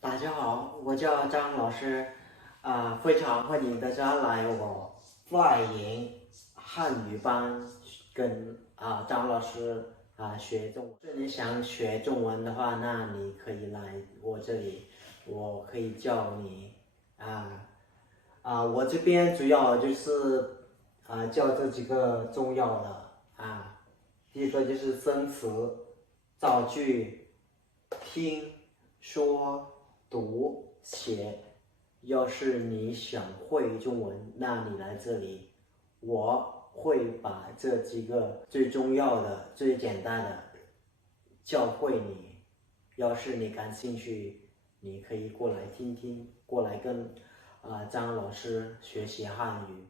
大家好，我叫张老师，非常欢迎大家来我外营汉语班跟张老师学中文。如果你想学中文的话，那你可以来我这里，我可以教你我这边主要就是教这几个重要的第一个就是生词、造句、听、说、读、写。要是你想会中文，那你来这里，我会把这几个最重要的、最简单的教会你。要是你感兴趣，你可以过来听听，过来跟张老师学习汉语。